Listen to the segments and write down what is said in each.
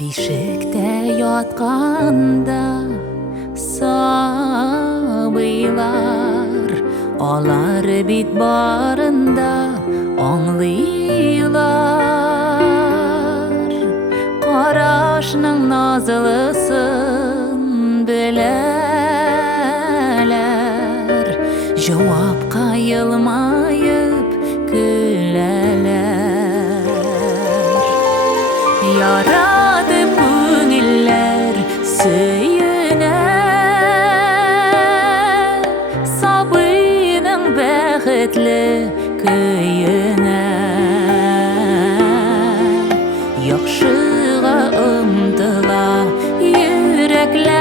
Bişikte yatkanda sabıylar, olar bit barında anlıylar. Qaraşның nazılısın bileler, cevap kayılmayıp güleler. Yaradı köngüller söyüne, sabıyның bäxetli köyüne. Yaxşıga ımtıla yürekler,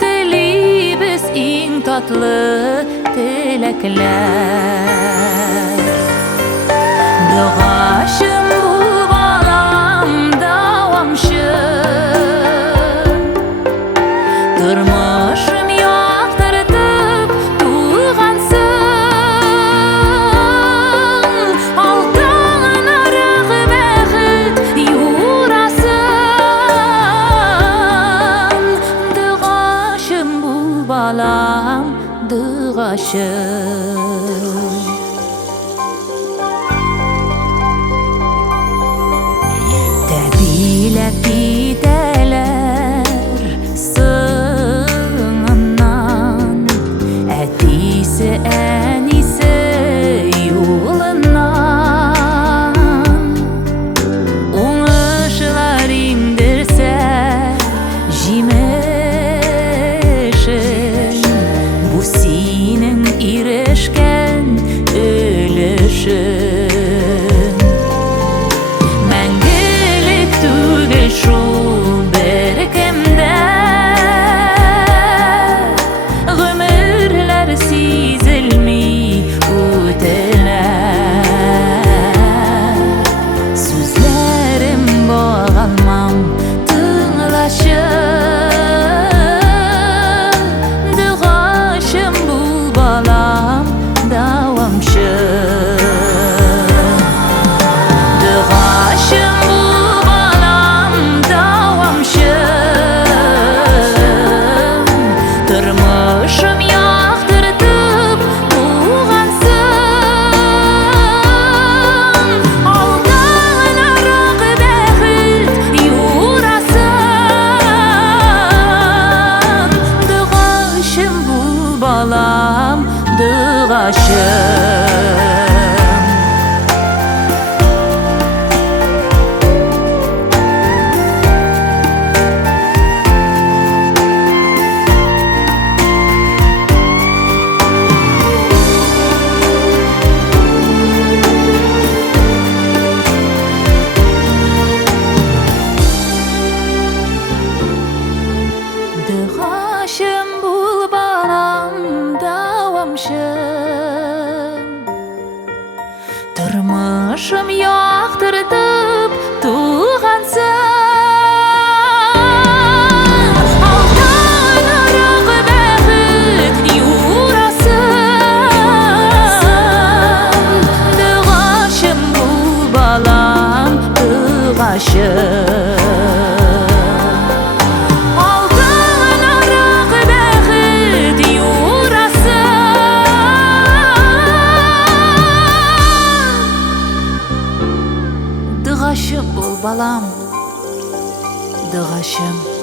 tilibіз iň tatlı tilekler. Dağaşım bul balam davamşım, turmuşum yaktırtıp tuğansın. Altın arıq bäxit yurasın. Dağaşım bul balam dağaşım. Bilep gideler sığınından, etisi enisi yolundan. Oңышылар indirse жемешін, bu senin erişken ölüşün. Şu berkemde ömürler sizilmi öteler. Sözlerim bağlanmam tığlaşım, dağaşım bul balam davamşım. Dağaşım turmuşum yaktırtıp tuğansın. Aldan araq bäxit yurasın. Dağaşım bul balam dağaşım. Dağaşım bul balam davamşım, turmuşum yaktırtıp tuğansın. Aldan araq bäxit yurasın. Dağaşım bul balam dağaşım. Dağaşım bul balam dağaşım.